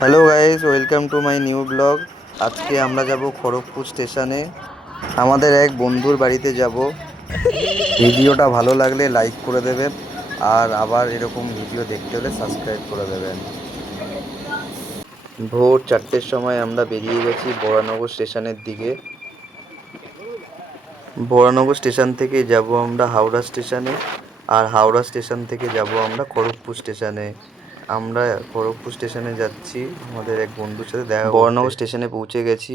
Hello guys, welcome to my new blog. আজকে আমরা যাব খড়গপুর স্টেশনে। আমাদের এক বন্ধুর বাড়িতে যাব। ভিডিওটা ভালো লাগলে লাইক করে দেবেন, আর আবার এরকম ভিডিও দেখতে হলে সাবস্ক্রাইব করে দেবেন। ভোর 4টের সময় আমরা বেরিয়ে গেছি বরানগর স্টেশনের দিকে। বরানগর স্টেশন থেকে যাব আমরা হাওড়া স্টেশনে, আর হাওড়া স্টেশন থেকে যাব আমরা খড়গপুর স্টেশনে। আমরা খড়গপুর স্টেশনে যাচ্ছি আমাদের এক বন্ধুর সাথে দেখা করতে। বরানগর স্টেশনে পৌঁছে গেছি।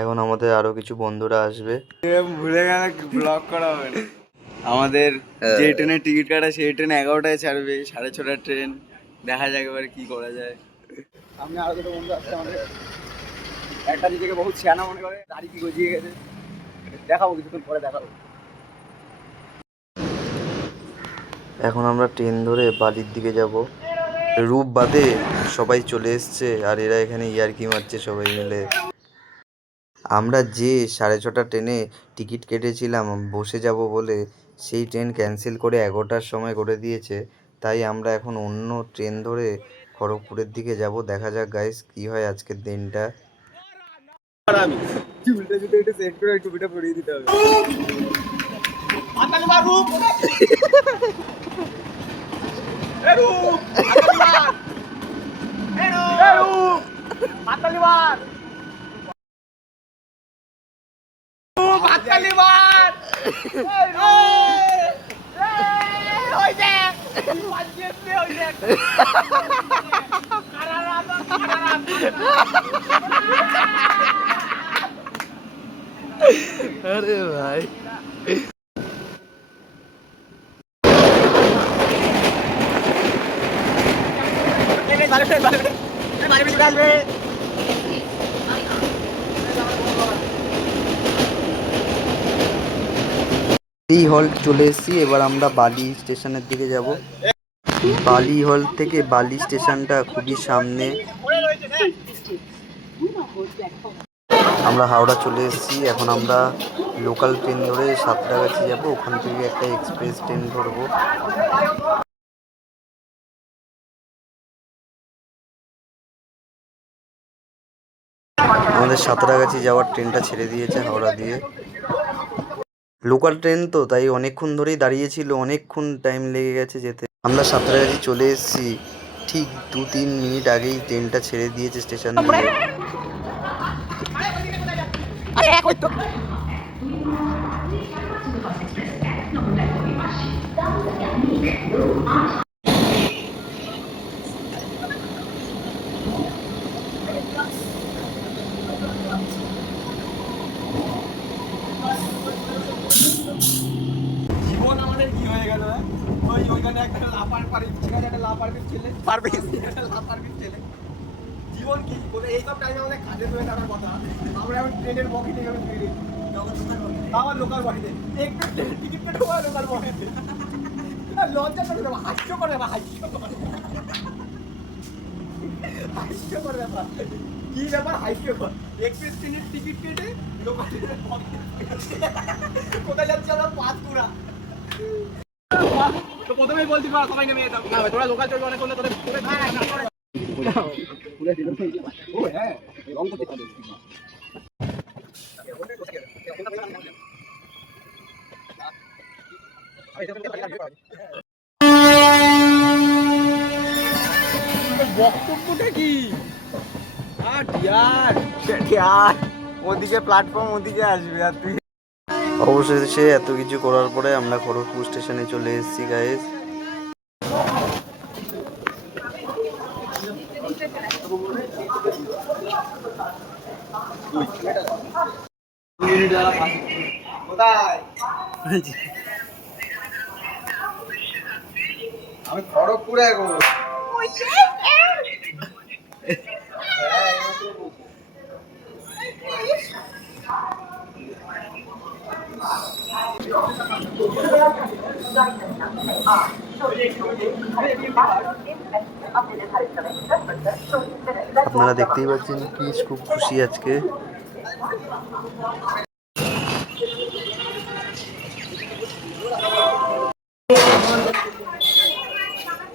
এখন আমাদের আরো কিছু বন্ধুরা আসবে। ভুলে গেলে ব্লগ করা হবে না। আমাদের যে ট্রেনের টিকিট কাটা সেই ট্রেন 11টায় ছাড়বে, 6:30টার ট্রেন। দেখা যাক এবার কি করা যায়। সামনে আরো দুটো বন্ধু আসছে আমাদের। একটা নিজেকে বহুত সিয়ানা মনে করে, দাড়ি কি গজিয়ে গেছে। দেখাবো কিছুক্ষণ পরে দেখাবো। এখন আমরা ট্রেন ধরে বালির দিকে যাব। রূপ বাদে সবাই চলে এসছে, আর এরা এখানে ইয়ার্কি মারছে সবাই মিলে। আমরা যে 6:30 ট্রেনে টিকিট কেটেছিলাম বসে যাব বলে, সেই ট্রেন ক্যান্সেল করে 11টার সময় করে দিয়েছে। তাই আমরা এখন অন্য ট্রেন ধরে খড়গপুরের দিকে যাব। দেখা যাক গাইস কি হয় আজকের দিনটা। আমি উল্টে যদি একটু সেট করে টুপিটা পরিয়ে দিতে হবে। আরে ভাই, বালি হল চলে এসেছি। এবার আমরা বালি স্টেশনের দিকে যাব। বালি হল থেকে বালি স্টেশনটা খুবই সামনে। আমরা হাওড়া চলে এসেছি। এখন আমরা লোকাল ট্রেন ধরে সাঁতরাগাছি যাব। ওখান থেকে একটা এক্সপ্রেস ট্রেন ধরবো। আমাদের সাঁতরাগাছি যাওয়ার ট্রেনটা ছেড়ে দিয়েছে হাওড়া দিয়ে। লোকাল ট্রেন তো, তাই অনেকক্ষণ ধরেই দাঁড়িয়েছিল, অনেকক্ষণ টাইম লেগে গেছে যেতে। আমরা সাঁতরাগাছি চলে এসেছি। ঠিক 2-3 মিনিট আগেই ট্রেনটা ছেড়ে দিয়েছে স্টেশন দিয়ে। জীবন আমাদের কি হয়ে গেল? ওইখানে একটা লাপার পারি, ঠিক আছে, একটা লাপার পিস ছেলে পারবে, একটা লাপার পিস ছেলে। জীবন কি বলে এইসব টাইমে আমাদের কাজে হয়ে থাকার কথা। আমরা এখন ট্রেনের বগিতে গেলে ফিরে আমার লোকাল বডিতে একটু ট্রেনের টিকিট কেটে হওয়া লোকাল বডিতে লজ্জা করে দেবো, হাস্য করে দেবো, হাস্য করে ব্যাপার। কি ব্যাপার হাস্যকর? এক্সপ্রেস ট্রেনের টিকিট কেটে লোকাল ট্রেনের কোথায় যাচ্ছে আমরা পাঁচপুরা। তো প্রথমেই বলছি সবাই নেমে যেতাম না, তোরা লোকাল চলবে অনেক করলে তোদের ও হ্যাঁ রং করতে পারবে। বক্তব্যটা কি? ওদিকে প্ল্যাটফর্ম ওদিকে আসবে আর তুই। অবশেষে এত কিছু করার পরে আমরা খড়গপুর স্টেশনে চলে এসেছি গাইস। আমি খড়গপুরে এখন। আপনারা দেখতেই পাচ্ছেন প্লিজ, খুব খুশি আজকে।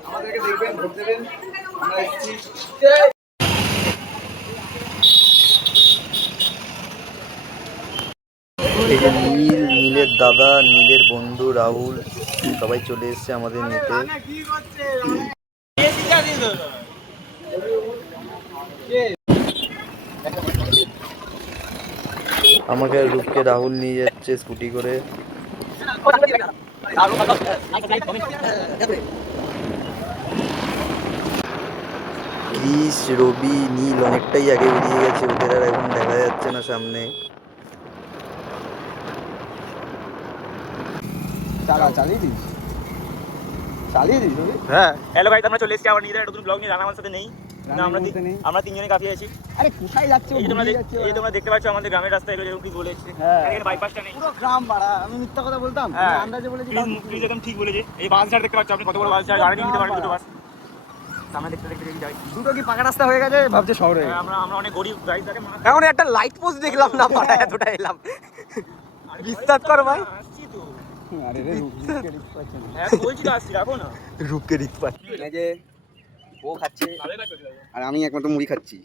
আমাদেরকে দেখবেন, ভোট দেবেন। আমরা এসেছি। দাদা, নীলের বন্ধু রাহুল সবাই চলে এসেছে আমাদের নিতে। আমাকে আর রূপকে রাহুল নিয়ে যাচ্ছে স্কুটি করে। ক্রিস, রবি, নীল অনেকটাই আগে বেরিয়ে গেছে, ওদের আর এখন দেখা যাচ্ছে না সামনে। হ্যাঁ, হ্যালো গাইস, আমরা চলে এসেছি আবার নিজেদের নতুন ব্লগ নিয়ে। রানা আমার সাথে নেই, কিন্তু আমরা তিনজনে কাফি আছি। আরে কোথায় যাচ্ছে? এই তোমরা দেখতে পাচ্ছ আমাদের গ্রামের রাস্তায় এরকম ঠিক বলেছে, এখানে বাইপাসটা নেই। পুরো গ্রাম পাড়া। আমি মিথ্যা কথা বলতাম? হ্যাঁ, আন্দাজে বলেছি। প্লিজ একদম ঠিক বলেছে। এই বাস ঝাড় দেখতে পাচ্ছ আপনি, কত বড় বাস ঝাড়, গাড়ি নিতে পারেন দুটো বাস। সামনে দেখতে দেখতে যাই, দুটো কি পাকা রাস্তা হয়ে গেছে ভাবছে শহরে। আমরা অনেক গরিব গাড়ি থাকে। এখন একটা লাইট পোস্ট দেখলাম না পাড়া, এতটা এলাম। বিশ্বাস কর ভাই। আসছি তো, আরে রে, রূপকে রিস্ক পাচ্ছে না। হ্যাঁ বলছি তো আসছি, রাখো না। রূপকে রিস্ক পাচ্ছে। এই যে ও খাচ্ছে আর আমি একমাত্র মুড়ি খাচ্ছি।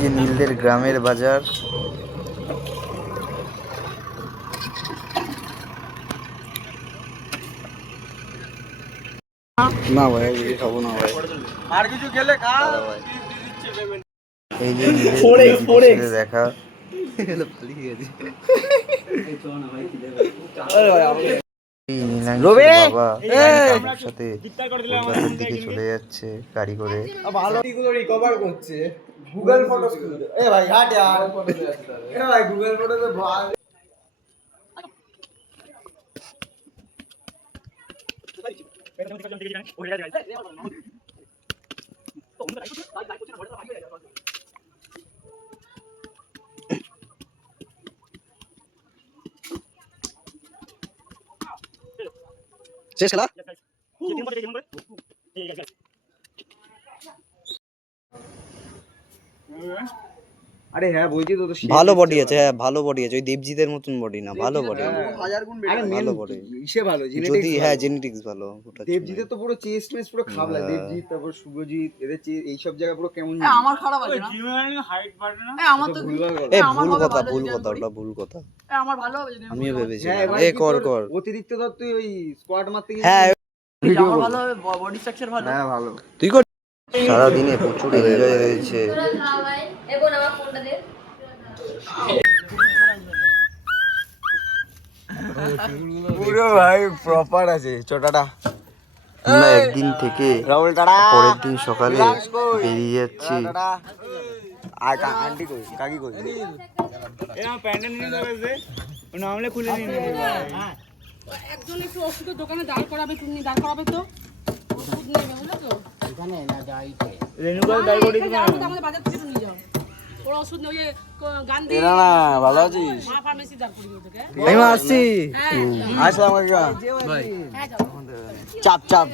যে নীলদের গ্রামের বাজার। না ভাই, মুড়ি খাবো না ভাই। আর কিছু খেলে খা। এই যে নীলের সাথে দেখা। এই নীলাঙ্কের বাবা কাকুর সাথে কলকাতার দিকে চলে যাচ্ছে গাড়ি করে। ভালো গুলো রিকভার করছে গুগল ফটো। এ ভাই হাট यार, এ ভাই গুগল ফটো তো ভাই। শেষ খেলা। আরে হ্যাঁ বলছি তো, ভালো বডি আছে, হ্যাঁ ভালো বডি আছে, ওই দেবজিতের মতন বডি না, ভালো বডি। হাজার গুণ বেটার। ভালো বডি ইসে ভালো, যদি, হ্যাঁ জেনেটিক্স ভালো। ওটা দেবজিতের তো পুরো চেস্ট মেস পুরো খাবলা। দেবজিৎ, তারপর শুভজিৎ, এদের এইসব জায়গা পুরো কেমন। আমার খারাপ আছে না, হাইট বাড়ে না। আমার তো ভুলভাল বলে। এ আমার ভুল হবে কথা, ভালো ভুল যদি কথা, আমি ওটা ভুল কথা। আমার ভালো হবে যদি আমিও হ্যাঁ, ভেবেছিলাম এবার এ কি কর তোর কর। অতিরিক্ত ধর তুই ওই স্কোয়াড মারতে গিয়ে। হ্যাঁ আমার ভালো হবে, বডি স্ট্রাকচার ভালো। হ্যাঁ ভালো। তুই কর। সারাদিনে প্রচুর এনজয় হয়েছে। পুরো ভাই প্রপার আছে ছোটাটা। আমরা একদিন থেকে রাহুল টাটা। পরের দিন সকালে বেরিয়ে যাচ্ছি। আর আন্টি কই, কাকি কই? এ আমার প্যান্ডেল নিয়ে যাবে, নামলে খুলে নিয়ে নেবে। একজন একটু ওষুধের দোকানে দাঁড় করাবে, তুমি দাঁড় করাবে তো ওষুধ নেবে, বুঝলো তো? এখানে না যাইতে রেনুকাল দাই করে দিবা। আমাদের বাজার থেকে নিয়ে যাও, ওরা ওষুধ নেই। ওই যে গান্ধী না না, ভালো আছিস? মা ফার্মেসি দাঁড় করিয়ে ওদেরকে। আমি আসছি। হ্যাঁ আসসালামু আলাইকুম। হ্যাঁ যাও। চাপ চাপ।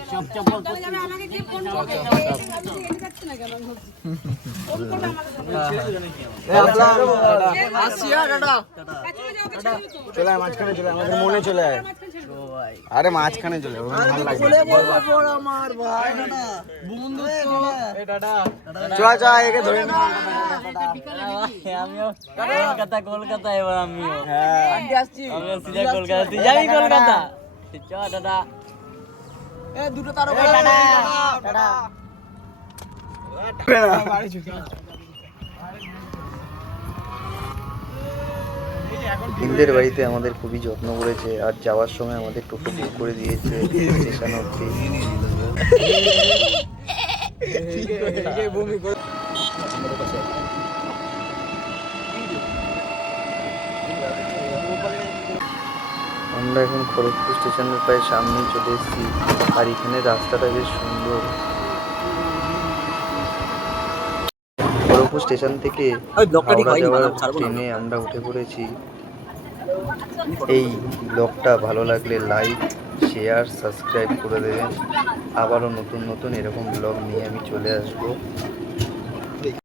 দোকানে যাবে, আমাকে কে ফোন করবে? আমি যাচ্ছি না কেন, আমি ভাবছি। ফোন করবে আমাকে। আসছি টাটা। চলে যাও, ওকে ছেড়ে দিও তো। চলে আয় মাঝখানে, চলে আয়, আমাদের মনে চলে আয়। মাঝখানে ছেড়ে দিও। আরে মাঝখানে চলে আয়, ওখানে ভালো লাগবে। চল চল, একে ধরে নে। আমিও কলকাতা এবার আমিও হ্যাঁ আমিও সিধা কলকাতা, তুই যাবি কলকাতা? চ দাদা নীলদের বাড়িতে আমাদের খুবই যত্ন করেছে, আর যাওয়ার সময় আমাদের টোটো বুক করে দিয়েছে স্টেশন অবধি। আমরা এখন খড়গপুর স্টেশনের প্রায় সামনেই চলে এসেছি, আর এখানে রাস্তাটা বেশ সুন্দর। খড়গপুর স্টেশন থেকে হাওড়া যাওয়ার ট্রেনে আমরা উঠে পড়েছি। এই ব্লগটা ভালো লাগলে লাইক, শেয়ার, সাবস্ক্রাইব করে দেবেন। আবারও নতুন নতুন এরকম ব্লগ নিয়ে আমি চলে আসবো।